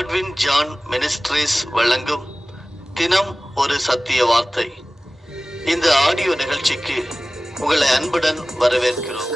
Godwin John ministries வழங்கும் தினம் ஒரு சத்திய வார்த்தை. இந்த ஆடியோ நிகழ்ச்சிக்கு உங்களை அன்புடன் வரவேற்கிறோம்.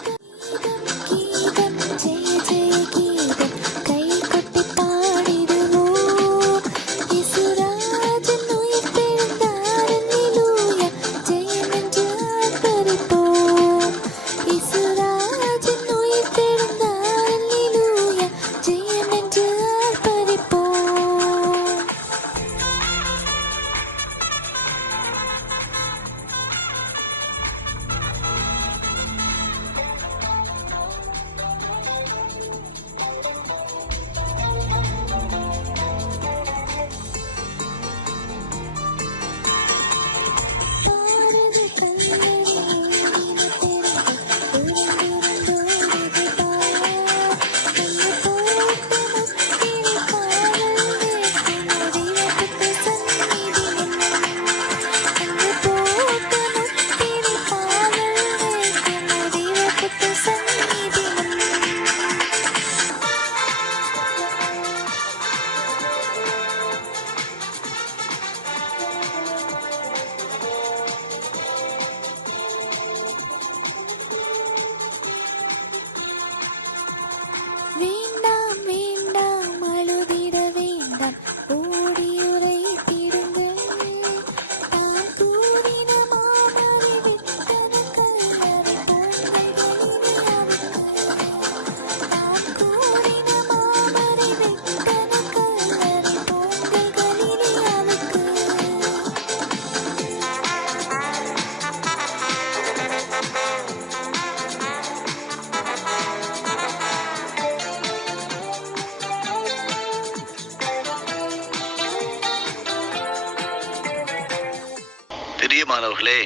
பிரியமானவர்களே,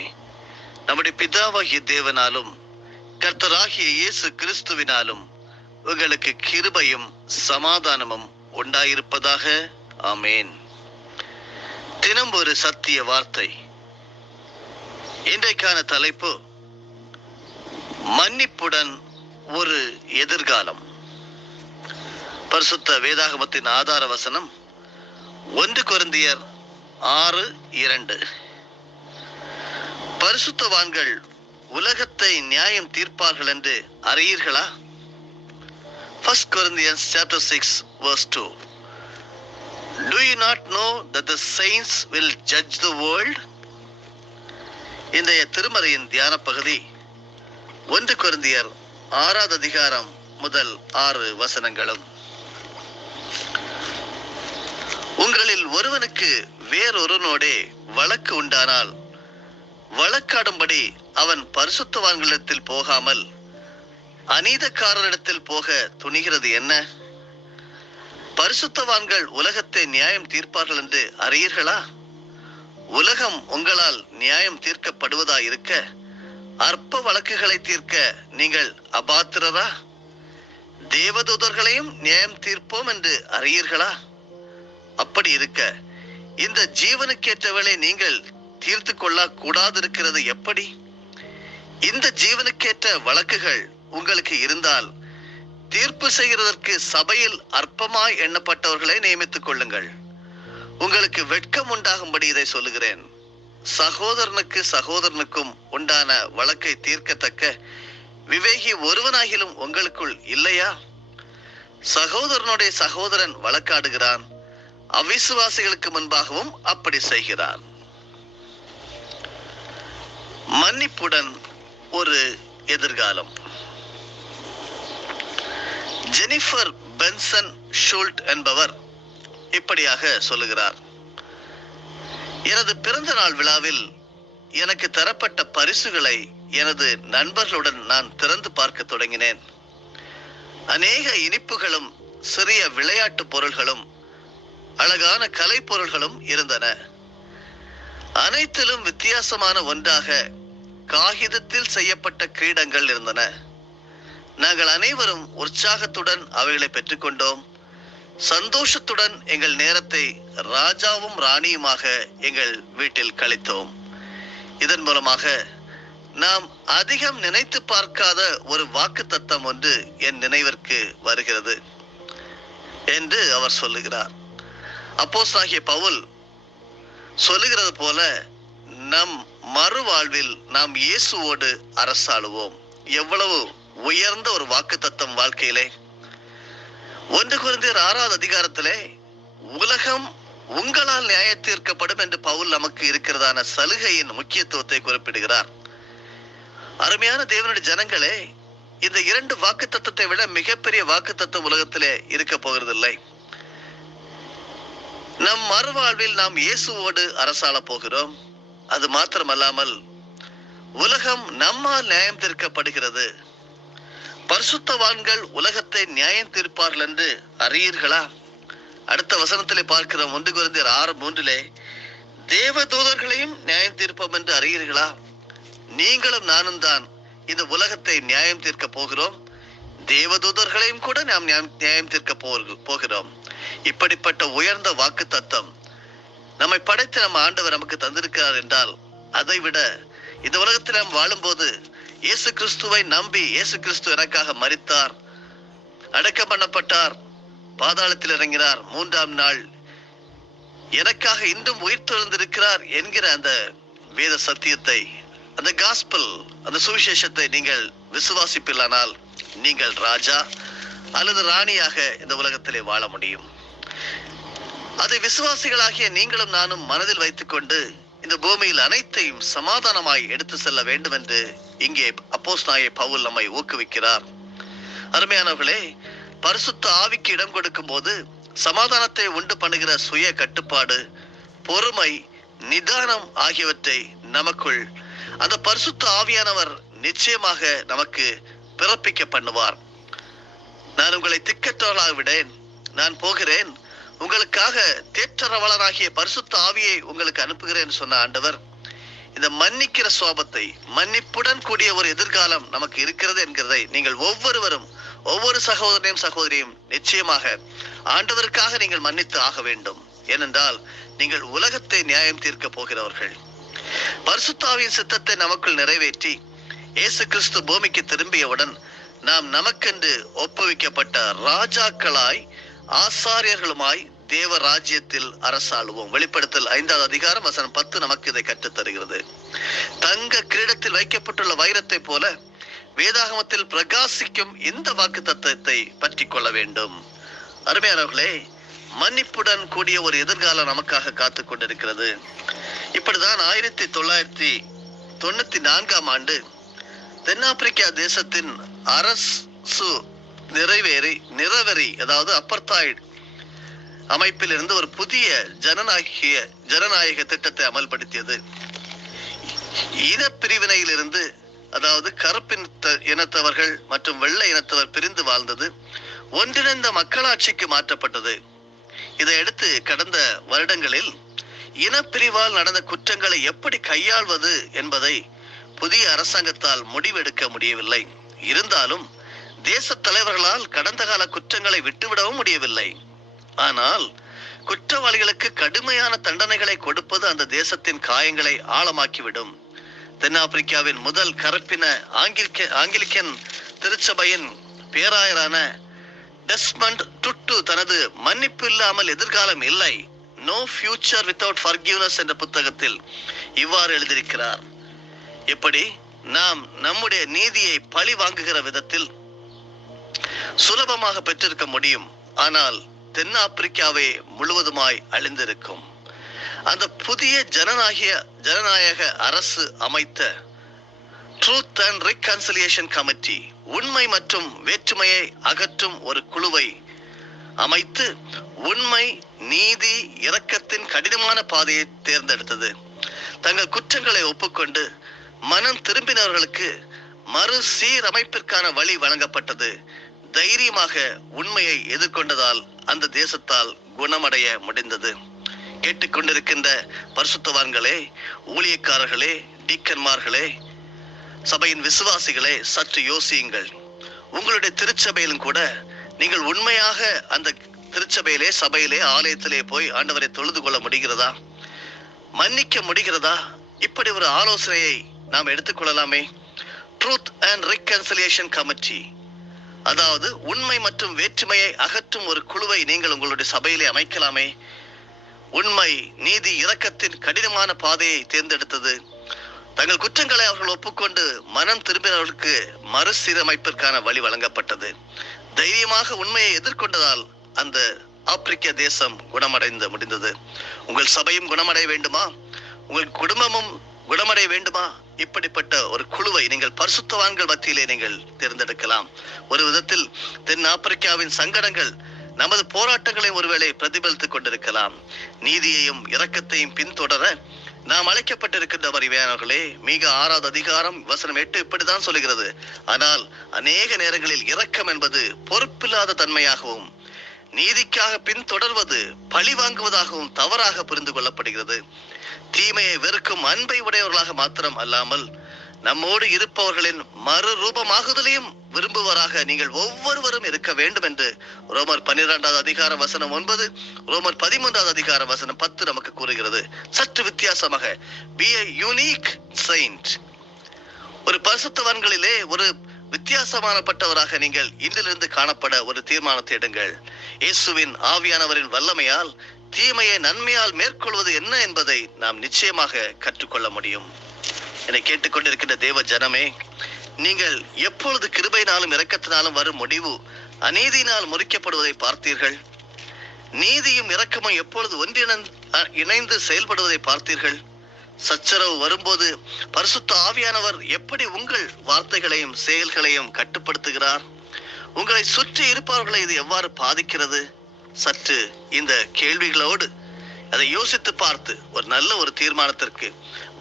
நம்முடைய பிதாவாகிய தேவனாலும் கர்த்தராகிய இயேசு கிறிஸ்துவினாலும் உங்களுக்கு கிருபையும் சமாதானமும் உண்டாயிருப்பதாக. ஆமேன். தினம் ஒரு சத்திய வார்த்தை. இன்றைக்கான தலைப்பு மன்னிப்புடன் ஒரு எதிர்காலம். பரிசுத்த வேதாகமத்தின் ஆதார வசனம் 1 கொரிந்தியர் 6:2. பரிசுத்தவான்கள் உலகத்தை நியாயம் தீர்ப்பார்கள் என்று அறியீர்களா? 1 Corinthians chapter 6 verse 2. Do you not know that the saints will judge the world? இன்றைய திருமறையின் தியான பகுதி 1 கொரிந்தியர் 6வது அதிகாரம் முதல் 6 வசனங்களும். உங்களில் ஒருவனுக்கு வேறொருவனோடே வழக்கு உண்டானால் வழக்காடும்படி அவன் பரிசுத்தவான்களிடத்தில் போகாமல் அநீதக்காரரிடத்தில் போக துணிகிறது என்ன? பரிசுத்தவான்கள் உலகத்தை நியாயம் தீர்ப்பார்கள் என்று அறியீர்களா? உலகம் உங்களால் நியாயம் தீர்க்கப்படுவதா இருக்க அற்ப வழக்குகளை தீர்க்க நீங்கள் அபாத்திரரா? தேவதூதர்களையும் நியாயம் தீர்ப்போம் என்று அறியீர்களா? அப்படி இருக்க இந்த ஜீவனுக்கேற்றவளை நீங்கள் தீர்த்து கொள்ள கூடாதிருக்கிறது எப்படி? இந்த ஜீவனுக்கேற்ற வழக்குகள் உங்களுக்கு இருந்தால் தீர்ப்பு செய்கிறதற்கு சபையில் அற்பமாய் எண்ணப்பட்டவர்களை நியமித்துக் கொள்ளுங்கள். உங்களுக்கு வெட்கம் உண்டாகும்படி இதை சொல்லுகிறேன். சகோதரனுக்கு சகோதரனுக்கும் உண்டான வழக்கை தீர்க்கத்தக்க விவேகி ஒருவனாகிலும் உங்களுக்குள் இல்லையா? சகோதரனுடைய சகோதரன் வழக்காடுகிறான், அவிசுவாசிகளுக்கு முன்பாகவும் அப்படி செய்கிறான். மன்னிப்புடன் ஒரு எதிர்காலம். ஜெனிஃபர் பென்சன் ஷூல்ட் என்பவர் இப்படியாக சொல்லுகிறார். எனது பிறந்த நாள் விழாவில் எனக்கு தரப்பட்ட பரிசுகளை எனது நண்பர்களுடன் நான் திறந்து பார்க்க தொடங்கினேன். அநேக இனிப்புகளும் சிறிய விளையாட்டு பொருள்களும் அழகான கலை பொருள்களும் இருந்தன. அனைத்திலும் வித்தியாசமான ஒன்றாக காகிதத்தில் செய்யப்பட்ட கிரீடங்கள் இருந்தன. நாங்கள் அனைவரும் உற்சாகத்துடன் அவைகளை பெற்றுக்கொண்டோம். சந்தோஷத்துடன் எங்கள் நேரத்தை ராஜாவும் ராணியுமாக எங்கள் வீட்டில் கழித்தோம். இதன் மூலமாக நாம் அதிகம் நினைத்து பார்க்காத ஒரு வாக்குத்தத்தம் ஒன்று என் நினைவிற்கு வருகிறது என்று அவர் சொல்லுகிறார். அப்போஸ்தலனாகிய பவுல் சொல்லுகிறது போல நம் மறுவாழ்வில் நாம் இயேசுவோடு அரசாளுவோம். எவ்வளவு உயர்ந்த ஒரு வாக்குத்தத்தம் வாழ்க்கையிலே. 1 கொரிந்தியர் 6வது அதிகாரத்திலே உலகம் உங்களால் நியாய தீர்க்கப்படும் என்று பவுல் நமக்கு இருக்கிறதான சலுகையின் முக்கியத்துவத்தை குறிப்பிடுகிறார். அருமையான தேவனுடைய ஜனங்களே, இந்த 2 வாக்குத்தத்தத்தை விட மிகப்பெரிய வாக்குத்தத்தம் உலகத்திலே இருக்க போகிறதில்லை. நம் மறுவாழ்வில் நாம் இயேசுவோடு அரசாள போகிறோம். அது மாத்திரமல்லாமல் உலகம் நம்மால் நியாயம் தீர்க்கப்படுகிறது. பரிசுத்தவான்கள் உலகத்தை நியாயம் தீர்ப்பார்கள் என்று அறியீர்களா? அடுத்த வசனத்திலே பார்க்கிறோம். 1 கொரிந்தியர் 6:3 தேவதூதர்களையும் நியாயம் தீர்ப்போம் என்று அறியீர்களா? நீங்களும் நானும் தான் இந்த உலகத்தை நியாயம் தீர்க்க போகிறோம். தேவதூதர்களையும் கூட நாம் நியாயம் தீர்க்க போகிறோம். இப்படிப்பட்ட உயர்ந்த வாக்கு தத்தம் நம்மை படைத்து நம்ம ஆண்டவர் நமக்கு தந்திருக்கிறார் என்றால், அதை விட இந்த உலகத்தில் நாம் வாழும்போது இயேசு கிறிஸ்துவை நம்பி, இயேசு கிறிஸ்து எனக்காக மரித்தார், அடக்கம் பண்ணப்பட்டார், பாதாளத்தில் இறங்கினார், 3ஆம் நாள் எனக்காக இன்றும் உயிர் தெழுந்திருக்கிறார் என்கிற அந்த வேத சத்தியத்தை, அந்த காஸ்பல், அந்த சுவிசேஷத்தை நீங்கள் விசுவாசிப்பில்லானால் நீங்கள் ராஜா அல்லது ராணியாக இந்த உலகத்திலே வாழ முடியும். அதை விசுவாசிகளாகிய நீங்களும் நானும் மனதில் வைத்துக்கொண்டு இந்த பூமியில் அனைத்தையும் சமாதானமாய் எடுத்து செல்ல வேண்டும் என்று இங்கே அப்போஸ்தலனாகிய பவுல் நம்மை ஊக்குவிக்கிறார். அருமையானவர்களே, பரிசுத்த ஆவிக்கு இடம் கொடுக்கும் போது சமாதானத்தை உண்டு பண்ணுகிற சுய கட்டுப்பாடு, பொறுமை, நிதானம் ஆகியவற்றை நமக்குள் அந்த பரிசுத்த ஆவியானவர் நிச்சயமாக நமக்கு பிறப்பிக்க பண்ணுவார். நான் உங்களை திக்கற்றவர்களாக விடேன், நான் போகிறேன், உங்களுக்காக தேற்றரவலனாகிய பரிசுத்த ஆவியை உங்களுக்கு அனுப்புகிறேன் சொன்ன ஆண்டவர், இந்த மன்னிக்கிற சுவாபத்தை, மன்னிப்புடன் கூடிய ஒரு எதிர்காலம் நமக்கு இருக்கிறது என்கிறதை நீங்கள் ஒவ்வொருவரும், ஒவ்வொரு சகோதரியும் நிச்சயமாக ஆண்டவருக்காக நீங்கள் மன்னித்து ஆக வேண்டும். ஏனென்றால் நீங்கள் உலகத்தை நியாயம் தீர்க்க போகிறவர்கள். பரிசுத்த ஆவியின் சித்தத்தை நமக்குள் நிறைவேற்றி இயேசு கிறிஸ்து பூமிக்கு திரும்பியவுடன் நாம் நமக்கென்று ஒப்புவிக்கப்பட்ட ராஜாக்களாய், ஆசாரியர்களுமாய் தேவ ராஜ்யத்தில் அரசாளுவோம். வெளிப்படுத்தல் 5வது அதிகாரம் வசனம் 10 நமக்கு இதை கற்றுத் தருகிறது. தங்க கிரீடத்தில் வைக்கப்பட்டுள்ள வைரத்தை போல வேதாகமத்தில் பிரகாசிக்கும் இந்த வாக்கு தத்துவத்தை பற்றி கொள்ள வேண்டும். அருமையானவர்களே, மன்னிப்புடன் கூடிய ஒரு எதிர்காலம் நமக்காக காத்து கொண்டிருக்கிறது. இப்படிதான் 1994ஆம் ஆண்டு தென்னாப்பிரிக்கா தேசத்தின் அரசு நிறவெறி, அதாவது அபர்தாய்டு அமைப்பில் இருந்து ஒரு புதிய ஜனநாயக திட்டத்தை அமல்படுத்தியது. இனப்பிரிவினையில் இருந்து, அதாவது கருப்பின் இனத்தவர்கள் மற்றும் வெள்ளை இனத்தவர் பிரிந்து வாழ்ந்தது ஒன்றிணைந்த மக்களாட்சிக்கு மாற்றப்பட்டது. இதையடுத்து கடந்த வருடங்களில் இனப்பிரிவால் நடந்த குற்றங்களை எப்படி கையாள்வது என்பதை புதிய அரசாங்கத்தால் முடிவெடுக்க முடியவில்லை. இருந்தாலும் தேச தலைவர்களால் கடந்த கால குற்றங்களை விட்டுவிடவும் முடியவில்லை. ஆனால் குற்றவாளிகளுக்கு கடுமையான தண்டனைகளை கொடுப்பது அந்த தேசத்தின் காயங்களை ஆழமாக்கிவிடும். தென்னாப்பிரிக்காவின் முதல் கருப்பின ஆங்கிலிக்கன் திருச்சபையின் பேராயரான டெஸ்மண்ட் டுட்டு தனது மன்னிப்பு இல்லாமல் எதிர்காலம் இல்லை, நோ ஃபியூச்சர் வித்தவுட் ஃபர்கிவ்னஸ் என்ற புத்தகத்தில் இவ்வாறு எழுதியிருக்கிறார். எப்படி நாம் நம்முடைய நீதியை பழி வாங்குகிற விதத்தில் சுலபமாக பெற்றிருக்க முடியும், ஆனால் தென்னாப்பிரிக்காவே முழுவதுமாய் அழிந்திருக்கும். அந்த புதிய ஜனநாயக அரசு அமைத்த ட்ரூத் அண்ட் ரிகன்சிலியேஷன் கமிட்டி உண்மை மற்றும் வேற்றுமையை அகற்றும் ஒரு குழுவை அமைத்து உண்மை, நீதி, இரக்கத்தின் கடினமான பாதையை தேர்ந்தெடுத்தது. தங்கள் குற்றங்களை ஒப்புக்கொண்டு மனம் திரும்பினவர்களுக்கு மறு சீரமைப்பிற்கான வழி வழங்கப்பட்டது. தைரியமாக உண்மையை எதிர்கொண்டதால் அந்த தேசத்தால் குணமடைய முடிந்தது. கேட்டுக்கொண்டிருக்கின்ற பரிசுத்தவான்களே, ஊழியக்காரர்களே, டீக்கன்மார்களே, சபையின் விசுவாசிகளே, சற்று யோசியுங்கள். உங்களுடைய திருச்சபையிலும் கூட நீங்கள் உண்மையாக அந்த திருச்சபையிலே, சபையிலே, ஆலயத்திலே போய் ஆண்டவரை தொழுது கொள்ள முடிகிறதா? மன்னிக்க முடிகிறதா? இப்படி ஒரு ஆலோசனையை நாம் எடுத்துக்கொள்ளலாமே. ட்ரூத் அண்ட் ரிகன்சிலியேஷன் கமிட்டி, அதாவது உண்மை மற்றும் வேற்றுமையை அகற்றும் ஒரு குழுவை நீங்கள் உங்களுடைய சபையிலே அமைக்கலாமே. உண்மை, நீதி, இரக்கத்தின் கடினமான பாதையை தேர்ந்தெடுத்தது. தங்கள் குற்றங்களை அவர்கள் ஒப்புக்கொண்டு மனம் திரும்பினவர்களுக்கு மறுசீரமைப்பிற்கான வழி வழங்கப்பட்டது. தைரியமாக உண்மையை எதிர்கொண்டதால் அந்த ஆப்பிரிக்க தேசம் குணமடைந்து முடிந்தது. உங்கள் சபையும் குணமடைய வேண்டுமா? உங்கள் குடும்பமும் குணமடைய வேண்டுமா? இப்படிப்பட்ட ஒரு குழுவை நீங்கள் பரிசுத்தவான்கள் மத்தியிலே நீங்கள் தேர்ந்தெடுக்கலாம். ஒரு விதத்தில் தென் ஆப்பிரிக்காவின் சங்கடங்கள் நமது போராட்டங்களை ஒருவேளை பிரதிபலித்துக் கொண்டிருக்கலாம். நீதியையும் இரக்கத்தையும் பின்தொடர நாம் அழைக்கப்பட்டிருக்கின்ற அறிவையானவர்களே, மிக 6வது அதிகாரம் வசனம் 8 இப்படிதான் சொல்லுகிறது. ஆனால் அநேக நேரங்களில் இரக்கம் என்பது பொறுப்பில்லாத தன்மையாகவும் நீதிக்காக பின்தொடர்வது பழி வாங்குவதாகவும் தவறாக புரிந்து கொள்ளப்படுகிறது. தீமையை வெறுக்கும் அன்பை உடையவர்களாக மாத்திரம் அல்லாமல் நம்மோடு இருப்பவர்களின் மறுரூபமாகுதலையும் விரும்புவராக நீங்கள் ஒவ்வொருவரும் இருக்க வேண்டும் என்று ரோமர் 12வது அதிகாரம் வசனம் 9, ரோமர் 13வது அதிகாரம் வசனம் 10 நமக்கு கூறுகிறது. சற்று வித்தியாசமாக be a unique saint, ஒரு பரிசுத்தவான்களிலே ஒரு வித்தியாசமானப்பட்டவராக நீங்கள் இன்றிலிருந்து காணப்பட ஒரு தீர்மானத்தை எடுங்கள். இயேசுவின் ஆவியானவரின் வல்லமையால் தீமையை நன்மையால் மேற்கொள்வது என்ன என்பதை நாம் நிச்சயமாக கற்றுக்கொள்ள முடியும். என்னை கேட்டுக்கொண்டிருக்கின்ற தேவ ஜனமே, நீங்கள் எப்பொழுது கிருபையினாலும் இரக்கத்தினாலும் வரும் முடிவு அநீதியினால் முறிக்கப்படுவதை பார்த்தீர்கள்? நீதியும் இரக்கமும் எப்பொழுது இணைந்து செயல்படுவதை பார்த்தீர்கள்? சச்சரவு வரும்போது பரிசுத்த ஆவியானவர் எப்படி உங்கள் வார்த்தைகளையும் செயல்களையும் கட்டுப்படுத்துகிறார்? உங்களை சுற்றி இருப்பவர்களை இது எவ்வாறு பாதிக்கிறது? சற்று இந்த கேள்விகளோடு அதை யோசித்து பார்த்து ஒரு நல்ல ஒரு தீர்மானத்திற்கு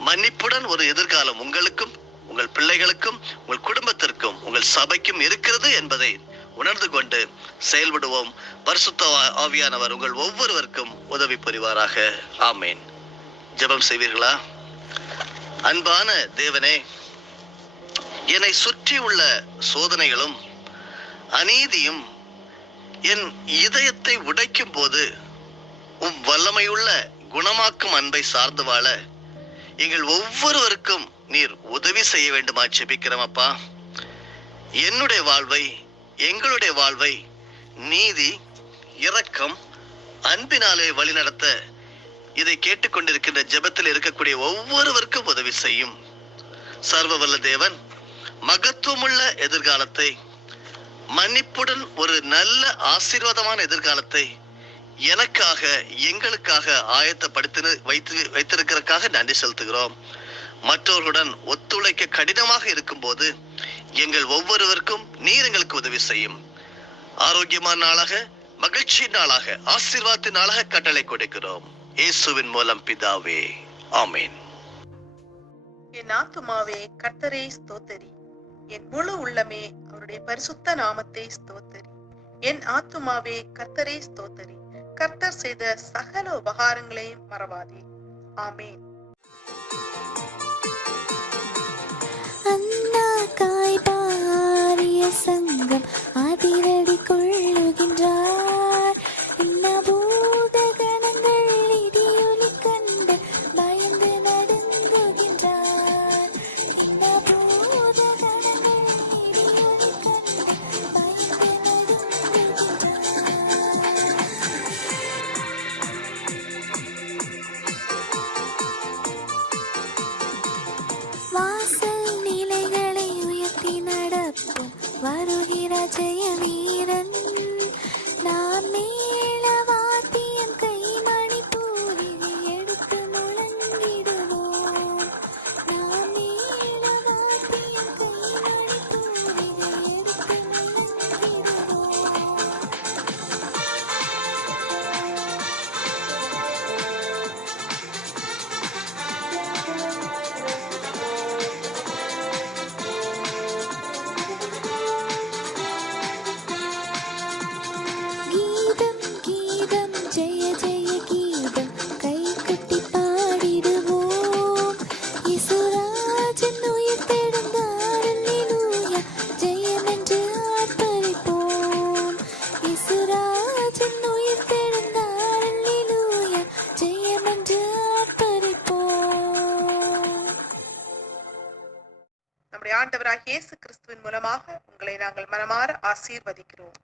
மன்னிப்புடன் ஒரு எதிர்காலம் உங்களுக்கும் உங்கள் பிள்ளைகளுக்கும் உங்கள் குடும்பத்திற்கும் உங்கள் சபைக்கும் இருக்கிறது என்பதை உணர்ந்து கொண்டு செயல்படுவோம். பரிசுத்த ஆவியானவர் உங்கள் ஒவ்வொருவருக்கும் உதவி புரிவாராக. ஆமேன். ஜெபம் செய்வீர்களா? அன்பான தேவனே, என்னை சுற்றி உள்ள சோதனைகளும் அநீதியும் என் இதயத்தை உடைக்கும் போது வல்லமையுள்ள குணமாக்கும் அன்பை சார்ந்து வாழ எங்கள் ஒவ்வொருவருக்கும் நீர் உதவி செய்ய வேண்டுமா ஜெபிக்கிறோம் அப்பா. என்னுடைய வாழ்வை, எங்களுடைய வாழ்வை நீதி, இரக்கம், அன்பினாலே வழிநடத்த இதை கேட்டுக்கொண்டிருக்கின்ற ஜெபத்தில் இருக்கக்கூடிய ஒவ்வொருவருக்கும் உதவி செய்யும். சர்வவல்ல தேவன் மகத்துவமுள்ள எதிர்காலத்தை, மன்னிப்புடன் ஒரு நல்ல ஆசீர்வாதமான எதிர்காலத்தை எனக்காக, எங்களுக்காக ஆயத்தப்படுத்தி வைத்திருக்கிறதுக்காக நன்றி செலுத்துகிறோம். மற்றவர்களுடன் ஒத்துழைக்க கடினமாக இருக்கும் போது எங்கள் ஒவ்வொருவருக்கும் நீர் எங்களுக்கு உதவி செய்யும். ஆரோக்கியமான நாளாக, மகிழ்ச்சி நாளாக, ஆசீர்வாதத்தின் நாளாக கட்டளை கொடுக்கிறோம். இயேசுவின் மூலம் பிதாவே, ஆமேன். என் ஆத்துமாவே கர்த்தரை ஸ்தோத்தரி, என் முழு உள்ளமே அவருடைய பரிசுத்த நாமத்தை ஸ்தோத்தரி. என் ஆத்துமாவே கர்த்தரை ஸ்தோத்தரி, கர்த்தர் செய்த சகல உபகாரங்களையும் மறவாதே. ஆமேன். அண்ணா காய்பாரிய சங்கம் அதிரடி கொள்ளுகின்றார். பூத கணங்கள் இடியொலி கண்டு பயந்து நடுங்குகின்றார். பூத கணங்கள் இடியொலி கண்டு பயந்து நடுங்குகின்றார். வாசல் நிலைகளை உயர்த்தி நடப்பும் வருகிற ஜெய வீரன், நாம் மேள வாத்தியம் கைமணி பூரிகை எடுத்து முழங்கிடுவோம். நாம் மேள வாத்தியம் கைமணி பூரிகை எடுத்து முழங்கிடுவோம். கீதம் கீதம் ஜெய ஜெய கீதம் கை கட்டி பாடிடுவோம். இசுராஜன் உயிர் தெழுந்தார், அல்லேலூயா ஜெயம் என்று ஆர்ப்பரிப்போம். இசுராஜன் உயிர் தெழுந்தார், அல்லேலூயா ஜெயம் என்று ஆர்ப்பரிப்போம். நம்முடைய ஆண்டவராகிய இயேசு கிறிஸ்துவின் மூலமாக உங்களை நாங்கள் மனமாற ஆசீர்வதிக்கிறோம்.